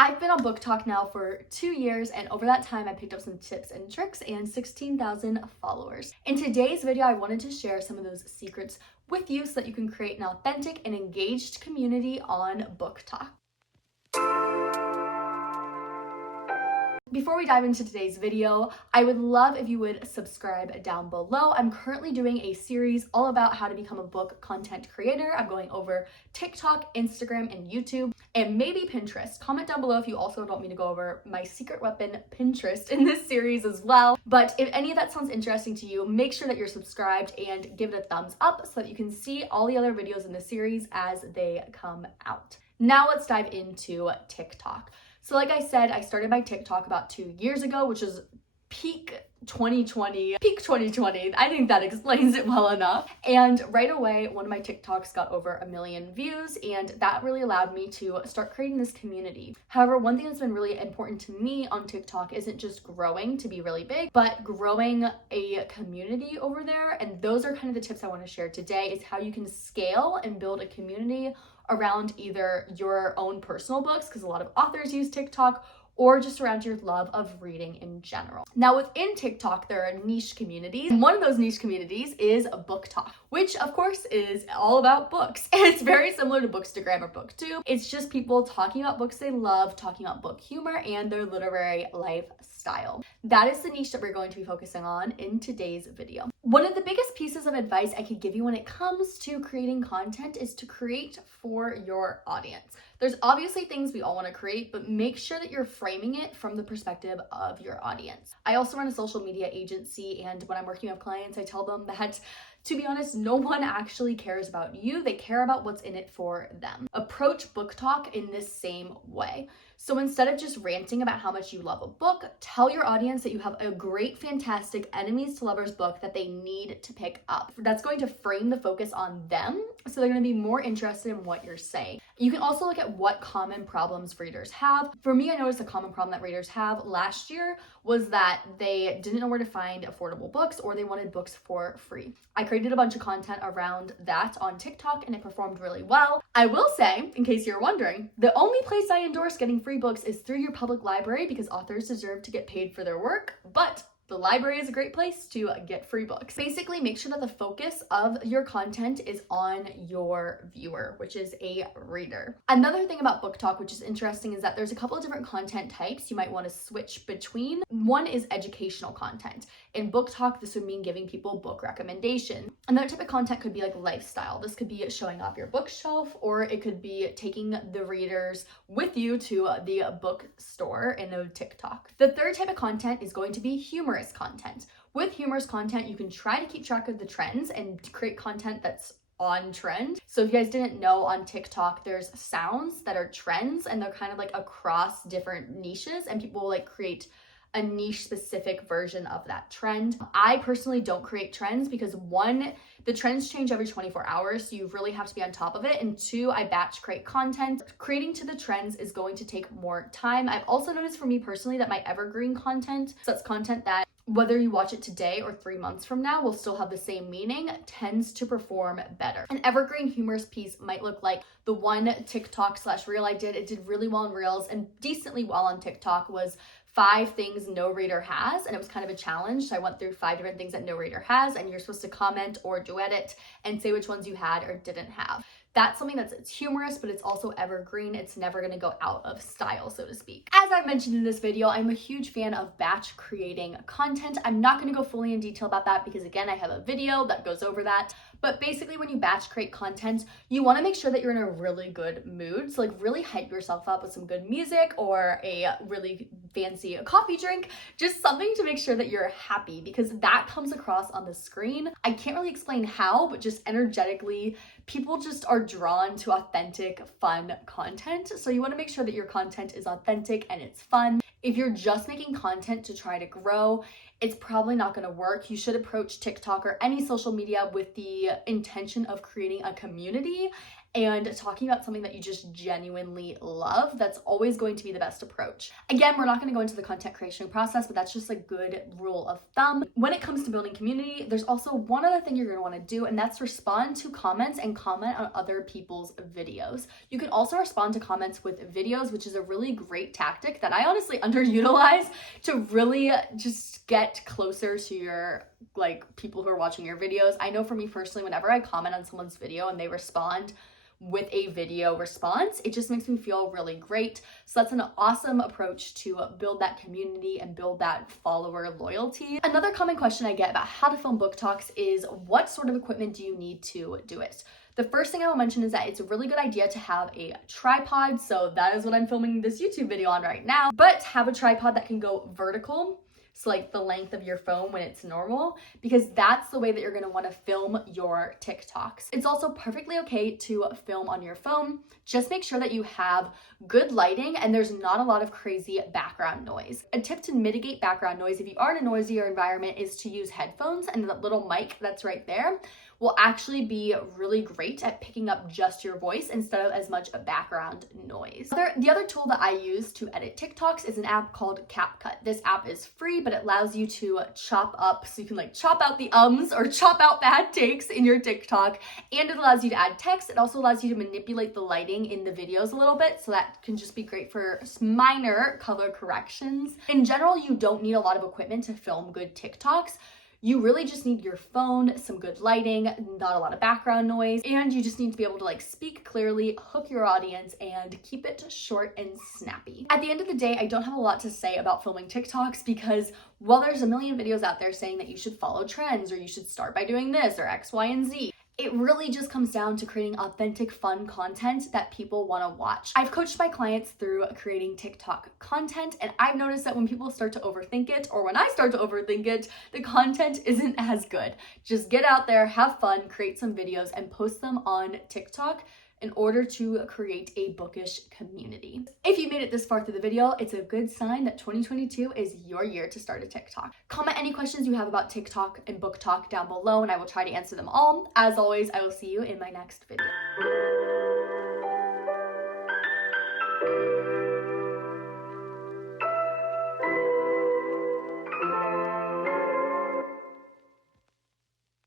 I've been on booktok now for 2 years, and over that time I picked up some tips and tricks and 16,000 followers. In today's video, I wanted to share some of those secrets with you so that you can create an authentic and engaged community on booktok. Before we dive into today's video, I would love if you would subscribe down below. I'm currently doing a series all about how to become a book content creator. I'm going over TikTok, Instagram, and YouTube, and maybe Pinterest. Comment down below if you also want me to go over my secret weapon, Pinterest, in this series as well. But if any of that sounds interesting to you, make sure that you're subscribed and give it a thumbs up so that you can see all the other videos in the series as they come out. Now let's dive into TikTok. So like I said, I started my TikTok about 2 years ago, which is peak 2020. I think that explains it well enough. And right away, one of my TikToks got over 1 million views, and that really allowed me to start creating this community. However, one thing that's been really important to me on TikTok isn't just growing to be really big, but growing a community over there. And those are kind of the tips I want to share today, is how you can scale and build a community around either your own personal books, because a lot of authors use TikTok, or just around your love of reading in general. Now within TikTok, there are niche communities. And one of those niche communities is booktok, which of course is all about books. And it's very similar to Bookstagram or BookTube. It's just people talking about books they love, talking about book humor, and their literary lifestyle. That is the niche that we're going to be focusing on in today's video. One of the biggest pieces of advice I could give you when it comes to creating content is to create for your audience. There's obviously things we all want to create, but make sure that you're framing it from the perspective of your audience. I also run a social media agency, and when I'm working with clients, I tell them that, to be honest, no one actually cares about you. They care about what's in it for them. Approach booktok in this same way. So instead of just ranting about how much you love a book, tell your audience that you have a great, fantastic enemies to lovers book that they need to pick up. That's going to frame the focus on them, so they're going to be more interested in what you're saying. You can also look at what common problems readers have. For me, I noticed a common problem that readers have last year was that they didn't know where to find affordable books, or they wanted books for free. I created a bunch of content around that on TikTok, and it performed really well. I will say, in case you're wondering, the only place I endorse getting free books is through your public library, because authors deserve to get paid for their work, but the library is a great place to get free books. Basically, make sure that the focus of your content is on your viewer, which is a reader. Another thing about booktok, which is interesting, is that there's a couple of different content types you might want to switch between. One is educational content. In booktok, this would mean giving people book recommendations. Another type of content could be like lifestyle. This could be showing off your bookshelf, or it could be taking the readers with you to the bookstore in a TikTok. The third type of content is going to be humorous content. With humorous content, you can try to keep track of the trends and create content that's on trend. So if you guys didn't know, on TikTok, there's sounds that are trends, and they're kind of like across different niches, and people will like create a niche specific version of that trend. I personally don't create trends because, one, the trends change every 24 hours, so you really have to be on top of it. And two, I batch create content. Creating to the trends is going to take more time. I've also noticed for me personally that my evergreen content, so that's content that whether you watch it today or 3 months from now will still have the same meaning, tends to perform better. An evergreen humorous piece might look like the one TikTok/reel I did. It did really well in reels and decently well on TikTok. Was 5 things no reader has, and it was kind of a challenge. So I went through 5 different things that no reader has, and you're supposed to comment or duet it and say which ones you had or didn't have. That's something it's humorous, but it's also evergreen. It's never going to go out of style, so to speak. As I mentioned in this video, I'm a huge fan of batch creating content. I'm not going to go fully in detail about that because, again, I have a video that goes over that. But basically, when you batch create content, you want to make sure that you're in a really good mood. So like really hype yourself up with some good music or a really fancy coffee drink, just something to make sure that you're happy, because that comes across on the screen. I can't really explain how, but just energetically, people just are drawn to authentic, fun content. So you want to make sure that your content is authentic and it's fun. If you're just making content to try to grow, it's probably not going to work. You should approach TikTok or any social media with the intention of creating a community and talking about something that you just genuinely love. That's always going to be the best approach. Again, we're not going to go into the content creation process, but that's just a good rule of thumb. When it comes to building community, there's also one other thing you're going to want to do, and that's respond to comments and comment on other people's videos. You can also respond to comments with videos, which is a really great tactic that I honestly underutilize to really just get closer to your people who are watching your videos. I know for me personally, whenever I comment on someone's video and they respond with a video response, it just makes me feel really great. So that's an awesome approach to build that community and build that follower loyalty. Another common question I get about how to film book talks is, what sort of equipment do you need to do it? The first thing I will mention is that it's a really good idea to have a tripod. So that is what I'm filming this YouTube video on right now, but have a tripod that can go vertical. So like the length of your phone when it's normal, because that's the way that you're gonna wanna film your TikToks. It's also perfectly okay to film on your phone. Just make sure that you have good lighting and there's not a lot of crazy background noise. A tip to mitigate background noise if you are in a noisier environment is to use headphones, and that little mic that's right there will actually be really great at picking up just your voice instead of as much background noise. The other tool that I use to edit TikToks is an app called CapCut. This app is free, but it allows you to chop up, so you can chop out the ums or chop out bad takes in your TikTok, and it allows you to add text. It also allows you to manipulate the lighting in the videos a little bit, so that can just be great for minor color corrections. In general, you don't need a lot of equipment to film good TikToks. You really just need your phone, some good lighting, not a lot of background noise, and you just need to be able to speak clearly, hook your audience, and keep it short and snappy. At the end of the day, I don't have a lot to say about filming TikToks because while there's a million videos out there saying that you should follow trends or you should start by doing this or X, Y, and Z, it really just comes down to creating authentic, fun content that people want to watch. I've coached my clients through creating TikTok content, and I've noticed that when people start to overthink it, or when I start to overthink it, the content isn't as good. Just get out there, have fun, create some videos, and post them on TikTok in order to create a bookish community. If you made it this far through the video, it's a good sign that 2022 is your year to start a TikTok. Comment any questions you have about TikTok and book talk down below, and I will try to answer them all. As always, I will see you in my next video.